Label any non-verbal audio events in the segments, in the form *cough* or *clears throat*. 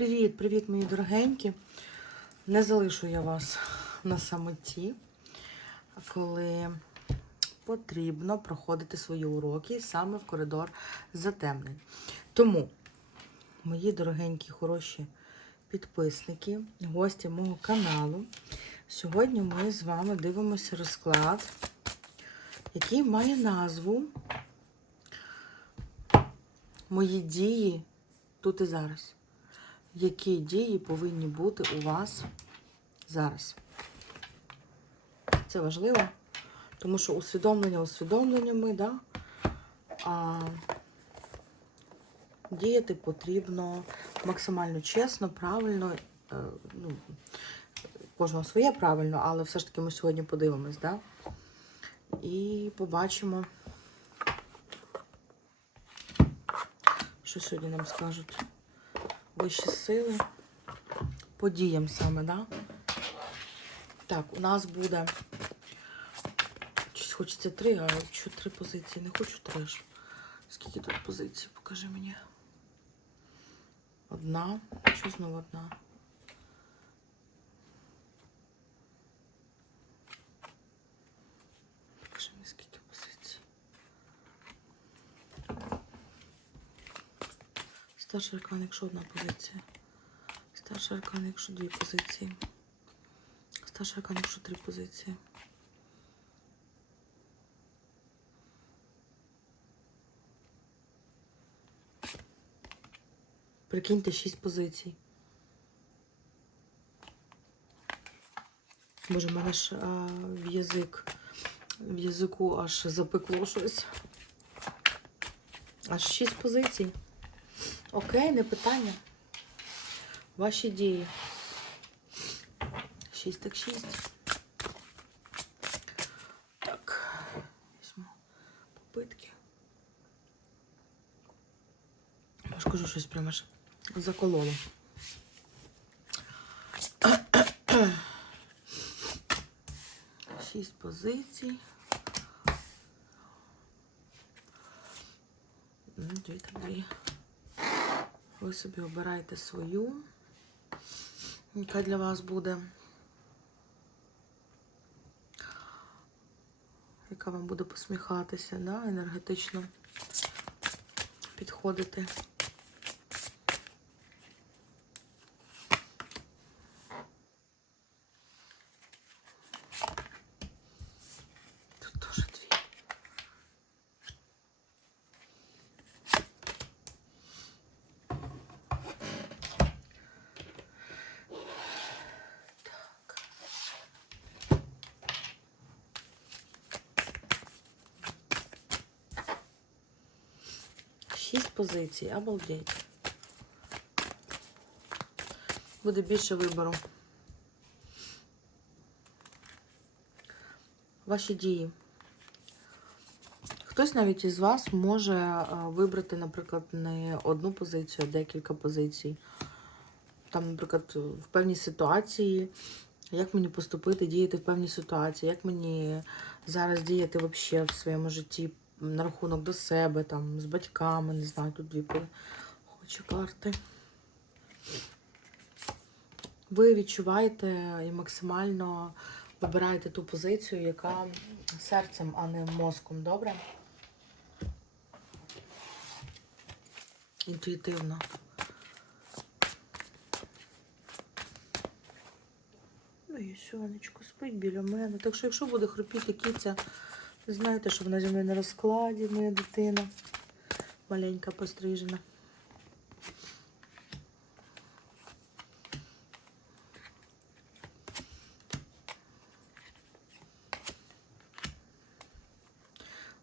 Привіт, привіт, мої дорогенькі. Не залишу я вас на самоті, коли потрібно проходити свої уроки саме в коридор затемнень. Тому, мої дорогенькі, хороші підписники, гості мого каналу, сьогодні ми з вами дивимося розклад, який має назву Мої дії тут і зараз. Які дії повинні бути у вас зараз? Це важливо, тому що усвідомлення усвідомленнями, да? а діяти потрібно максимально чесно, правильно. е, Ну, кожного своє правильно, але все ж таки ми сьогодні подивимось, да? І побачимо, що сьогодні нам скажуть вищі сили. По діям саме, да? Так, у нас буде. Щось хочеться три, а що три позиції? Не хочу три ж. Скільки тут позицій? Покажи мені. Одна. Що знову одна? Покажи мені скільки позицій. Старший аркан, якщо одна позиція. Старший аркан, якщо дві позиції. Старший аркан, якщо три позиції. Прикиньте, шість позицій. Боже, в мене ж а, в язик, в язику аж запекло щось. Аж шість позицій. Окей, не питання. Ваші дії. Шість так шість. Так. Візьму попитки. Я ж кажу, щось прямо аж закололо. Шість позицій. Дві так дві. Ви собі обираєте свою, яка для вас буде. Яка вам буде посміхатися, да? енергетично підходити. Тут теж дві. Шість позицій, обалдеть. Буде більше вибору. Ваші дії. Хтось навіть із вас може е, вибрати, наприклад, не одну позицію, а декілька позицій. Там, наприклад, в певній ситуації, як мені поступити, діяти в певній ситуації, як мені зараз діяти взагалі в своєму житті на рахунок до себе, там, з батьками, не знаю, тут дві хочу карти. Ви відчуваєте і максимально вибираєте ту позицію, яка серцем, а не мозком, добре? Інтуїтивно. Ну і сонечко спить біля мене. Так що, якщо буде хропіти кіця, ви знаєте, що вона зі мною на розкладі, моя дитина. Маленька пострижена.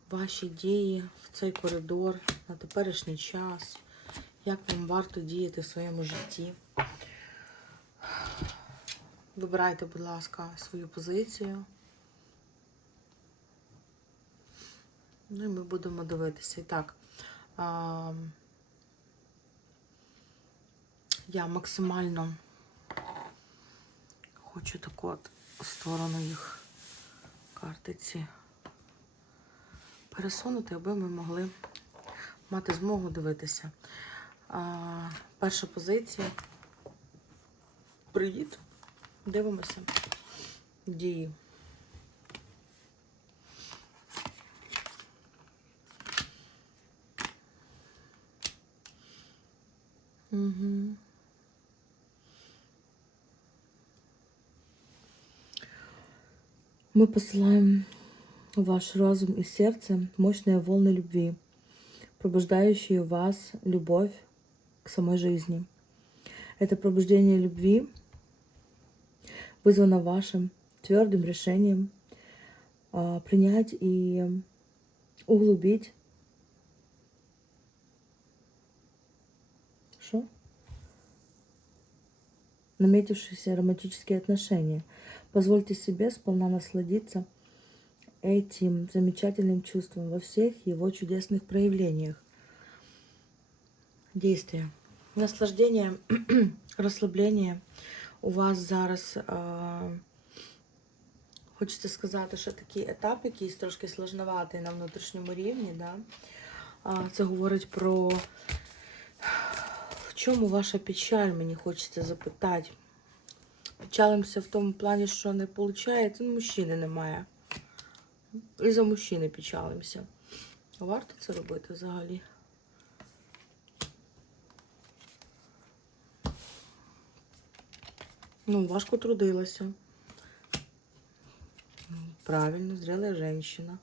Ваші дії в цей коридор на теперішній час. Як вам варто діяти в своєму житті? Вибирайте, будь ласка, свою позицію. Ну і ми будемо дивитися. І так, а, я максимально хочу таку от сторону їх картиці пересунути, аби ми могли мати змогу дивитися. А, перша позиція Привіт. Дивимося. Дії. Мы посылаем в ваш разум и сердце мощные волны любви, пробуждающие в вас любовь к самой жизни. Это пробуждение любви вызвано вашим твердым решением а, принять и углубить что? наметившиеся романтические отношения. Позвольте себе сполна насладиться этим замечательным чувством во всех его чудесных проявлениях. Действия. Наслаждение, *clears throat* розслаблення. У вас зараз а, хочеться сказати, що такий етап, якийсь трошки сложноватий на внутрішньому рівні. Да? А, це говорить про в чому ваша печаль, мені хочеться запитати. Печалимося в тому плані, що не виходить, ну, мужчини немає. І за мужчини печалимося. Варто це робити взагалі? Ну, важко трудилася. Правильно, зрелая женщина.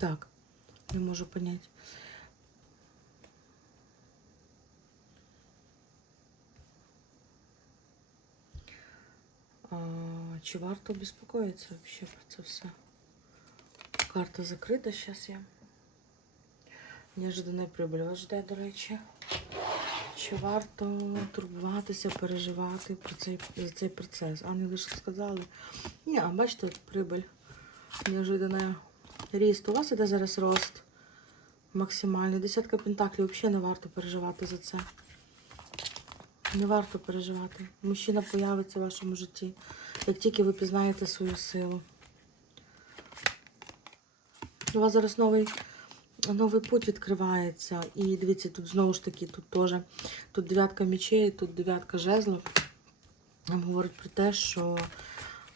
Так, не можу понять. А, чи варто беспокоиться вообще про це все? Карта закрита, зараз я. Неожиданная прибыль вас жде, до речі. Чи варто турбуватися, переживати про цей, за цей процес? Ангели ж сказали. Ні, а бачите, прибыль. Неожиданная ріст. У вас іде зараз рост максимальний. Десятка пентаклів взагалі не варто переживати за це. Не варто переживати. Мужчина появиться в вашому житті, як тільки ви пізнаєте свою силу. У вас зараз новий, новий путь відкривається. І дивіться, тут знову ж таки, тут теж тут дев'ятка мечей, тут дев'ятка жезлів. Нам говорить про те, що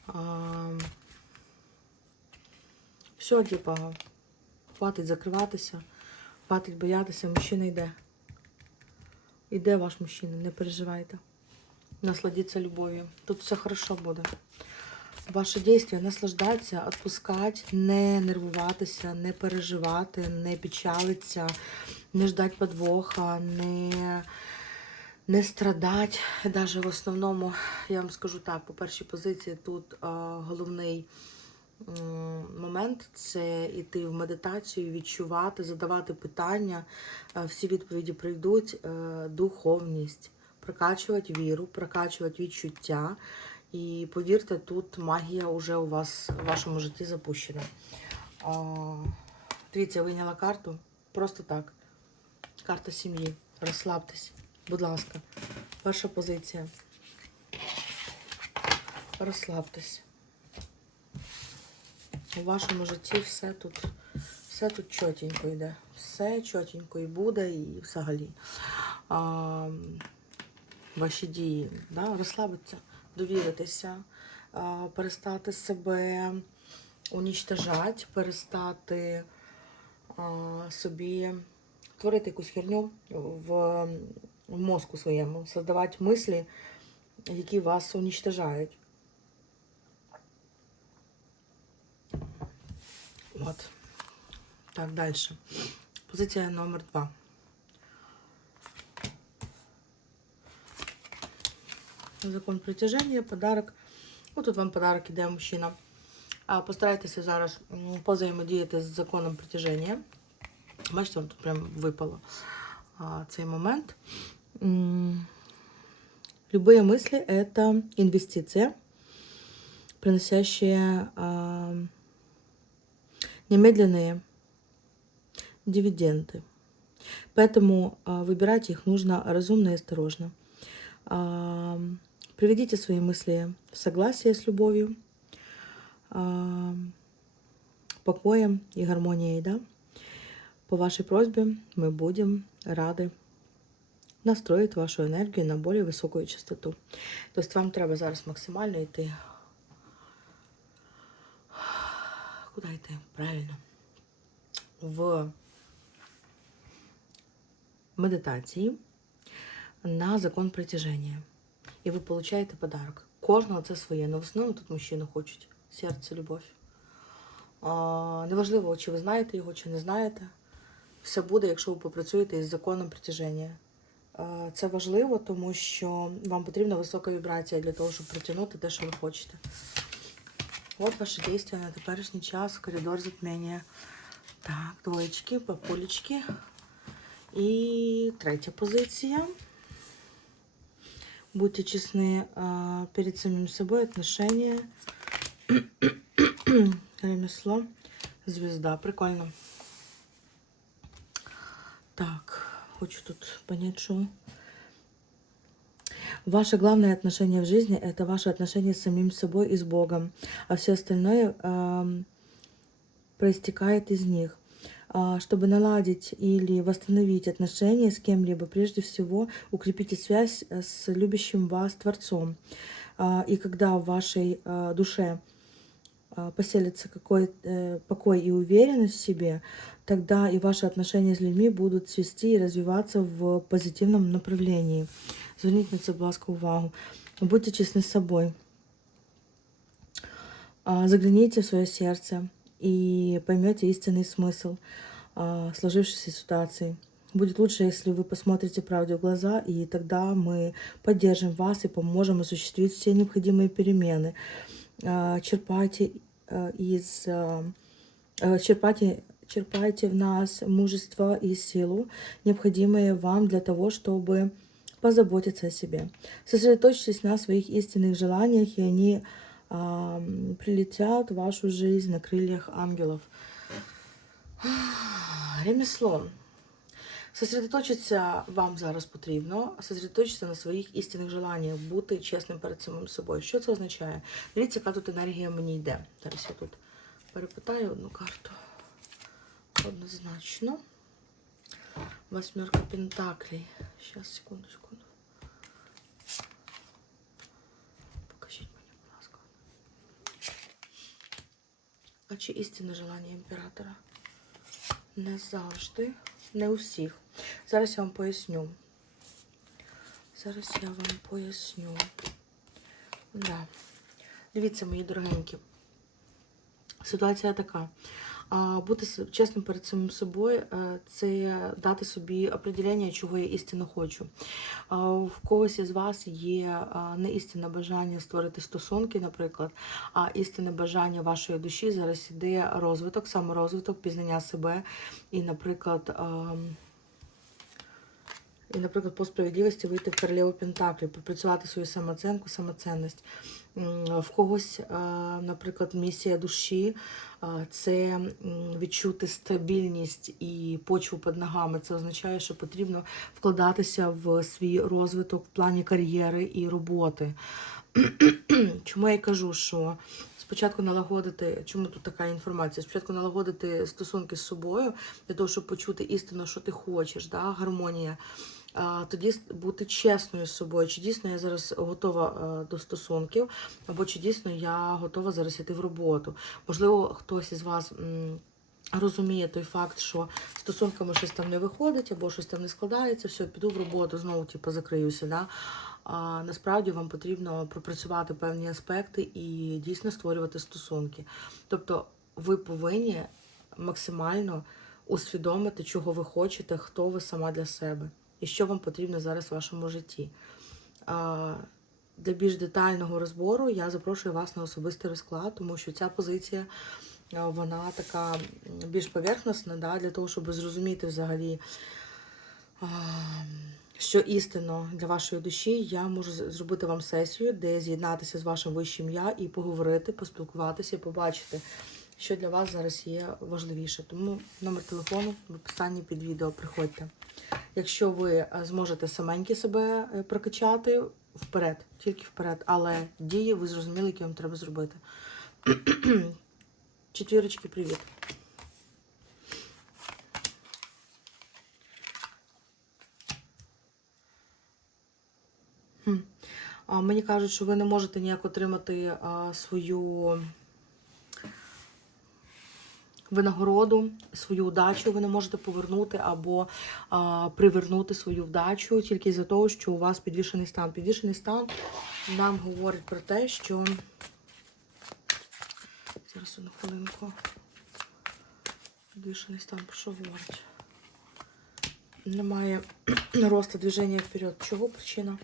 а, все, типа, хватить закриватися, хватить боятися, мужчина йде. Іде ваш мужчина, не переживайте. Насладіться любов'ю. Тут все хорошо буде. Ваше дійство наслаждатися, відпускати, не нервуватися, не переживати, не печалитися, не ждати подвоха, не, не страдати. Даже в основному, я вам скажу так, по першій позиції тут а, головний момент це йти в медитацію, відчувати, задавати питання. Е, Всі відповіді прийдуть. Е, Духовність, прокачувати віру, прокачувати відчуття. І повірте, тут магія вже у вас в вашому житті запущена. Дивіться, я вийняла карту. Просто так. Карта сім'ї. Розслабтесь. Будь ласка. Перша позиція. Розслабтесь. У вашому житті все тут, все тут чотенько йде. Все чотенько і буде, і взагалі. А, ваші дії, да? розслабитися, довіритися, а, перестати себе унічтожати, перестати а, собі творити якусь херню в, в мозку своєму, создавати мислі, які вас унічтожають. От. Так, далі. Позиція номер два. Закон притяження, подарок. Ось тут вам подарок іде мужчина. А постарайтеся зараз м, позаємодіяти з законом притяження. Бачите, вам тут прям випало а, цей момент. М, Любые мысли – это инвестиция, приносящая а, немедленные дивиденды. Поэтому а, выбирать их нужно разумно и осторожно. А, Приведите свои мысли в согласие с любовью, а, покоем и гармонией, да? По вашей просьбе мы будем рады настроить вашу енергію на более високу частоту. Тобто вам треба зараз максимально йти. Куди йти? Правильно. В медитації на закон притяження. І ви получаєте подарок. Кожного це своє. Ну, в основному тут мужчини хочуть. Серце, любов. Неважливо, чи ви знаєте його, чи не знаєте. Все буде, якщо ви попрацюєте із законом притяження. Це важливо, тому що вам потрібна висока вібрація для того, щоб притягнути те, що ви хочете. От ваші дійства на теперішній час, коридор затмення. Так, двоєчки, папулечки. І третя позиція. Будьте честны перед самим собой, отношения, *coughs* ремесло, звезда. Прикольно. Так, хочу тут понять, что... Ваше главное отношение в жизни – это ваше отношение с самим собой и с Богом, а все остальное ам, проистекает из них. А, Чтобы наладить или восстановить отношения с кем-либо, прежде всего укрепите связь э, с любящим вас Творцом. А, И когда в вашей а, душе а, поселится какой э, покой и уверенность в себе, тогда и ваши отношения с людьми будут цвести и развиваться в позитивном направлении. Зверніть на це, будь ласка, увагу. Будьте честны с собой. А, Загляните в свое сердце и поймете истинный смысл а, сложившейся ситуации. Будет лучше, если вы посмотрите правде в глаза, и тогда мы поддержим вас и поможем осуществить все необходимые перемены. А, Черпайте из черпайте, черпайте в нас мужество и силу, необходимые вам для того, чтобы позаботиться о себе. Сосредоточьтесь на своих истинных желаниях, и они а, прилетят в вашу жизнь на крыльях ангелов. *sighs* Ремесло. Сосредоточитися вам зараз потрібно, сосредоточитися на своїх істинних желаннях, бути чесним перед самим собою. Що це означає? Дивіться, яка тут енергія мені йде. Зараз я тут перепитаю одну карту. Однозначно. Восьмерка Пентаклей. Сейчас, секунду, секунду. Покажіть мені, будь ласка. А чи істинне желання імператора? Не завжди, не у всіх. Зараз я вам поясню. Зараз я вам поясню. Да. Дивіться, мої дорогенькі. Ситуація така. Бути чесним перед самим собою е, це дати собі определення, чого я істинно хочу. В когось із вас є не істинне бажання створити стосунки, наприклад, а істинне бажання вашої душі зараз іде розвиток, саморозвиток, пізнання себе. І, наприклад, і, наприклад, по справедливості вийти в королеву Пентаклі, попрацювати свою самооценку, самоцінність. В когось, е, наприклад, місія душі е, це відчути стабільність і почву під ногами. Це означає, що потрібно вкладатися в свій розвиток в плані кар'єри і роботи. *clears throat* Чому я кажу, що спочатку налагодити, чому тут така інформація? Спочатку налагодити стосунки з собою для того, щоб почути істину, що ти хочеш, да? гармонія. Тоді бути чесною з собою, чи дійсно я зараз готова е, до стосунків, або чи дійсно я готова зараз йти в роботу. Можливо, хтось із вас. Розуміє той факт, що стосунками щось там не виходить, або щось там не складається, все, піду в роботу, знову типу, закриюся. Да? А насправді вам потрібно пропрацювати певні аспекти і дійсно створювати стосунки. Тобто ви повинні максимально усвідомити, чого ви хочете, хто ви сама для себе і що вам потрібно зараз в вашому житті. Для більш детального розбору я запрошую вас на особистий розклад, тому що ця позиція вона така більш поверхностна, да, для того, щоб зрозуміти взагалі, що істинно для вашої душі, я можу зробити вам сесію, де з'єднатися з вашим вищим я і поговорити, поспілкуватися, побачити, що для вас зараз є важливіше. Тому номер телефону в описанні під відео приходьте. Якщо ви е, зможете саменькі себе е, прокачати, вперед, тільки вперед, але дії ви зрозуміли, які вам треба зробити. *clears throat* Четвірочки, привіт. Мені кажуть, що ви не можете ніяк отримати свою винагороду, свою удачу ви не можете повернути або а, привернути свою вдачу тільки за того, що у вас підвішений стан. Підвішений стан нам говорить про те, що. Зараз одну хвилинку. Підвішений стан, про що говорить? Немає *clears throat* росту движення вперед. Чого причина?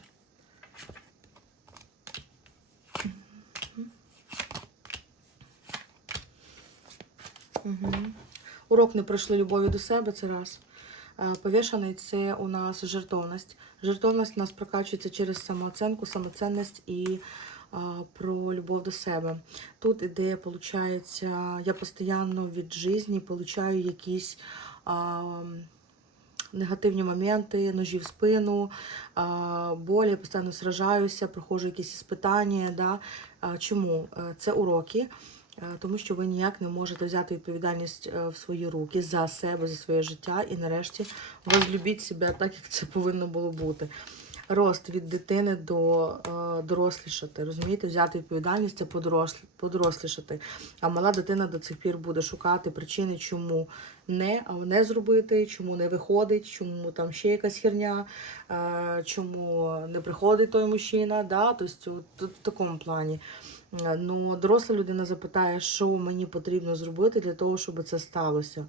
Угу. Урок не пройшли любові до себе, це раз. Е, Повішаний це у нас жертовність. Жертовність у нас прокачується через самооценку, самоцінність і а, про любов до себе. Тут іде, виходить, я постійно від житті получаю якісь а, негативні моменти, ножі в спину, а, болі, я постійно сражаюся, проходжу якісь іспитання. Да? А, чому? Е, Це уроки. Е, Тому що ви ніяк не можете взяти відповідальність е, в свої руки за себе, за своє життя, і нарешті возлюбіть себе так, як це повинно було бути. Рост від дитини до е, дорослішати. Розумієте, взяти відповідальність це подорослі, подорослішати. А мала дитина до цих пір буде шукати причини, чому не, а не зробити, чому не виходить, чому там ще якась херня, чому не приходить той мужчина. Да? Тобто, в такому плані. Ну, доросла людина запитає, що мені потрібно зробити для того, щоб це сталося.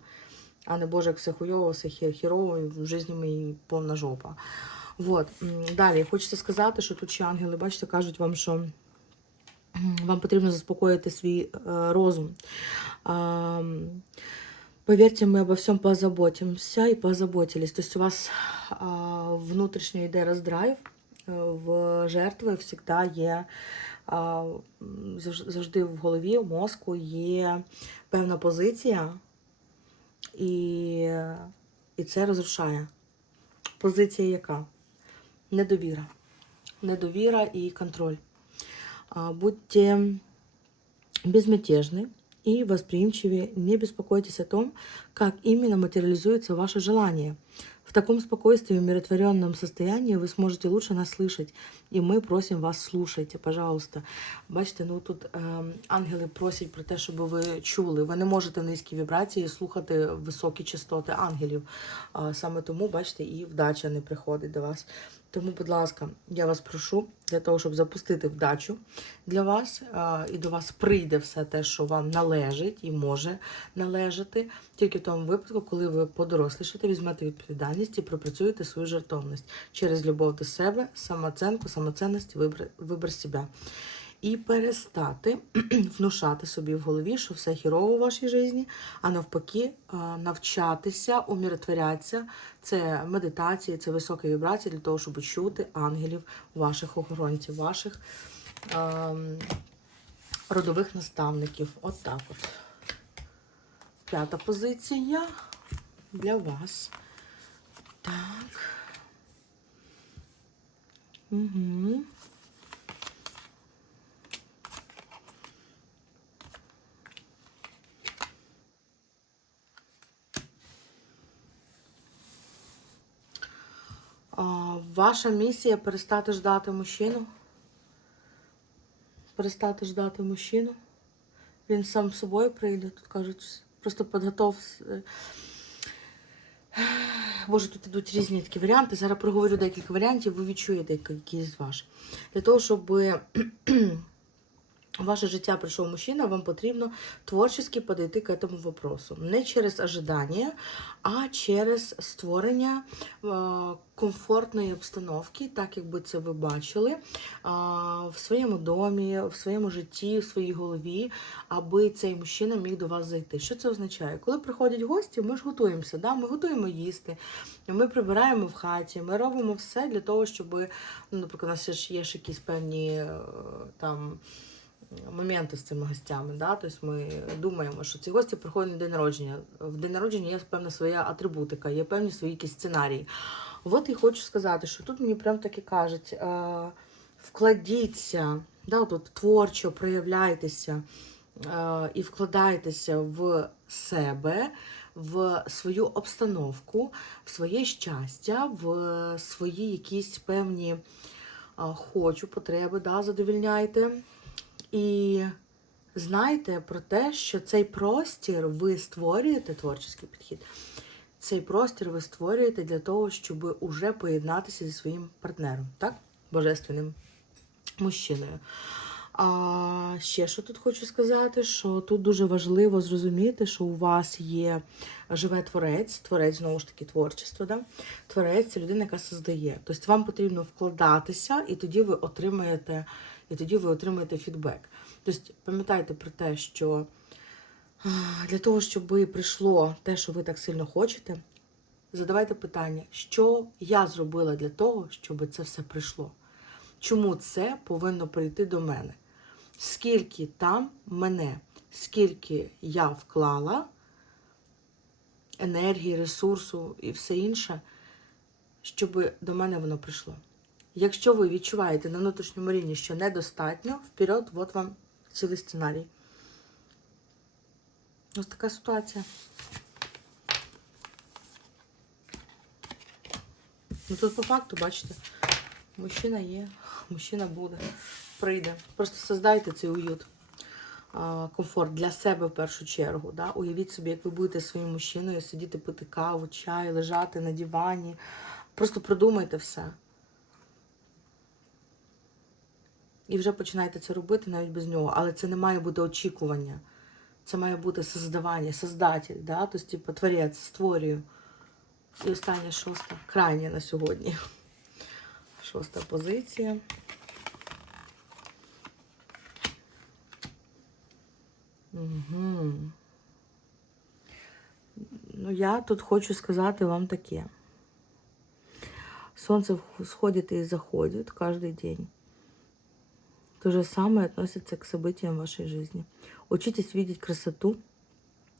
А не Боже, як все хуйово, все хі- хірово, і в житті моїй повна жопа. Вот. М, Далі хочеться сказати, що тут ще ангели, бачите, кажуть вам, що вам потрібно заспокоїти свій е, розум. А, Поверьте, мы обо всем позаботимся и позаботились. То есть у вас а, внутрішньо йде роздрайв, е, в жертви завжди є завжди в голові, в мозку є певна позиція, і, і це розрушає. Позиція яка? Недовіра. Недовіра і контроль. Будьте безмятежны и восприимчивы. Не беспокойтесь о том, как именно материализуется ваше желание. В таком спокойствии, умиротворенном состоянии вы сможете лучше нас слышать. І ми просимо вас, слушайте, пожалуйста. Бачите, ну тут е, ангели просять про те, щоб ви чули. Ви не можете низькі вібрації слухати високі частоти ангелів. А, саме тому, бачите, і вдача не приходить до вас. Тому, будь ласка, я вас прошу для того, щоб запустити вдачу для вас, і до вас прийде все те, що вам належить і може належати, тільки в тому випадку, коли ви подорослішите, візьмете відповідальність і пропрацюєте свою жертовність через любов до себе, самооценку, самоцінність, вибір, вибір себе. І перестати *clears throat* внушати собі в голові, що все хірово у вашій житті, а навпаки, навчатися, умиротворятися. Це медитації, це високі вібрації для того, щоб чути ангелів, ваших охоронців, ваших ем, родових наставників. От так от. П'ята позиція для вас. Так. Угу. Ваша місія перестати ждати мужчину. Перестати ждати мужчину. Він сам собою прийде, тут кажуть, просто підготов. е, Боже, тут ідуть різні такі варіанти. Зараз проговорю декілька варіантів, ви відчуєте, які з ваш. Для того, щоб в ваше життя прийшов мужчина, вам потрібно творчески подойти к этому вопросу. Не через ожидання, а через створення е, комфортної обстановки, так якби це ви бачили, в своєму домі, в своєму житті, в своїй голові, аби цей мужчина міг до вас зайти. Що це означає? Коли приходять гості, ми ж готуємося, да? ми готуємо їсти, ми прибираємо в хаті, ми робимо все для того, щоб, ну, наприклад, у нас є ж якісь певні е, там моменти з цими гостями. Да? Тобто ми думаємо, що ці гості приходять на день народження. В день народження є певна своя атрибутика, є певні свої якісь сценарії. От і хочу сказати, що тут мені прям таки кажуть: е, вкладіться, да, тут творчо проявляйтеся. е, і вкладаєтеся в себе, в свою обстановку, в своє щастя, в свої якісь певні хочу, потреби, да, задовільняйте. І знайте про те, що цей простір ви створюєте, творчий підхід, цей простір ви створюєте для того, щоб уже поєднатися зі своїм партнером, так? Божественним мужчиною. А ще що тут хочу сказати, що тут дуже важливо зрозуміти, що у вас є живе творець, творець знову ж таки творчество, да? творець це людина, яка создає. Тобто вам потрібно вкладатися, і тоді ви отримаєте, і тоді ви отримаєте фідбек. Тобто пам'ятайте про те, що для того, щоб прийшло те, що ви так сильно хочете, задавайте питання, що я зробила для того, щоб це все прийшло. Чому це повинно прийти до мене? Скільки там мене, скільки я вклала енергії, ресурсу і все інше, щоб до мене воно прийшло. Якщо ви відчуваєте на внутрішньому рівні, що недостатньо, вперед, от вам цілий сценарій. Ось така ситуація. Ну тут по факту, бачите, мужчина є, мужчина буде, прийде. Просто создайте цей уют, комфорт для себе в першу чергу. Да? Уявіть собі, як ви будете своїм мужчиною сидіти, пити каву, чай, лежати на дивані. Просто продумайте все. І вже починайте це робити навіть без нього. Але це не має бути очікування. Це має бути создавання, создатель, да? тобто, типу, творець, створюю. І остання шоста, крайня на сьогодні. Шоста позиція. Угу. Ну, я тут хочу сказати вам таке. Солнце сходит и заходит каждый день. То же самое относится к событиям вашей жизни. Учитесь видеть красоту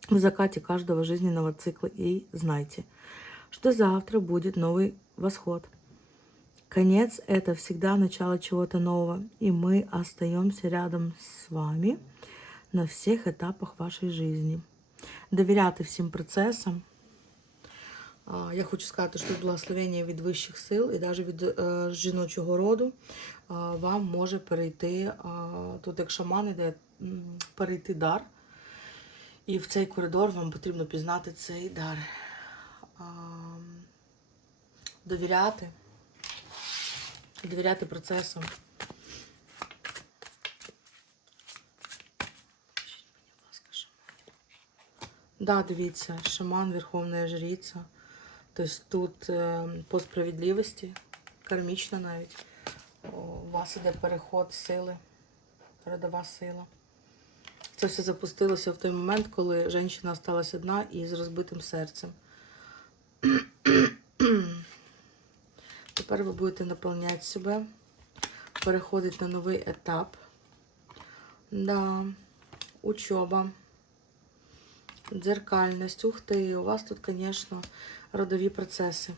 в закате каждого жизненного цикла и знайте, что завтра будет новый восход. Конец – это всегда начало чего-то нового, и мы остаемся рядом с вами на всех этапах вашей жизни. Довіряти всім процесам. Я хочу сказати, що благословення від вищих сил і навіть від е, жіночого роду вам може перейти, тут як шаман іде, перейти дар. І в цей коридор вам потрібно пізнати цей дар. Довіряти. Довіряти процесам. Скажіть мені, будь ласка, шаман. Да, дивіться, шаман, верховна жриця. Тобто тут е, по справедливості, кармічно навіть, у вас іде переход сили, передова сила. Це все запустилося в той момент, коли жінка залишилась одна і з розбитим серцем. *clears throat* Тепер ви будете наповняти себе, переходити на новий етап. Да, учоба, дзеркальність, ух ти, у вас тут, звісно, родові процеси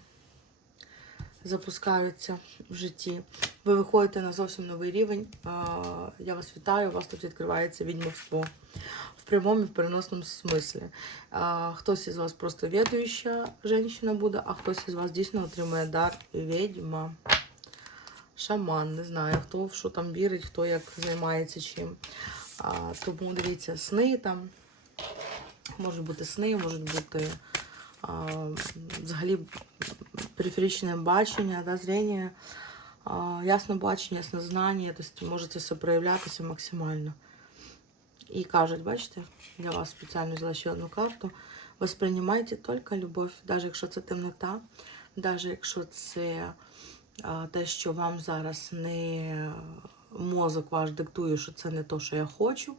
запускаються в житті. Ви виходите на зовсім новий рівень. Я вас вітаю, у вас тут відкривається відьмовство в прямому і в переносному смислі. Хтось із вас просто відуюча жінка буде, а хтось із вас дійсно отримує дар відьма. Шаман, не знаю, хто в що там вірить, хто як займається чим. Тому дивіться, сни там. Можуть бути сни, можуть бути а, взагалі периферичне бачення, да, зрення, а, ясне бачення, яснознання, тобто може це все проявлятися максимально. І кажуть, бачите, для вас спеціально взяла ще одну карту. Восприймайте тільки любов, навіть якщо це темнота, навіть якщо це а, те, що вам зараз не мозок ваш диктує, що це не то, що я хочу.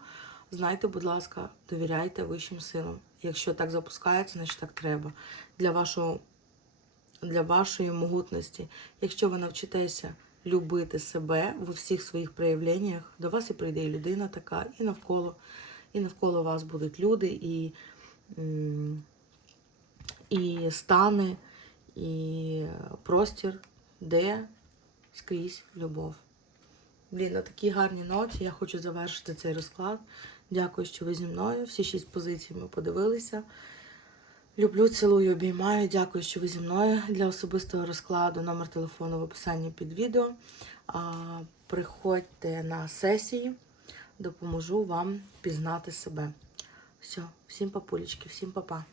Знайте, будь ласка, довіряйте вищим силам. Якщо так запускається, значить так треба. Для вашого, для вашої могутності. Якщо ви навчитеся любити себе в всіх своїх проявленнях, до вас і прийде і людина така, і навколо, і навколо вас будуть люди, і, і стани, і простір, де скрізь любов. Блін, на такій гарній ноті я хочу завершити цей розклад. Дякую, що ви зі мною. Всі шість позицій ми подивилися. Люблю, цілую, обіймаю. Дякую, що ви зі мною. Для особистого розкладу номер телефону в описанні під відео. Приходьте на сесії, допоможу вам пізнати себе. Все, всім папулечки, всім папа.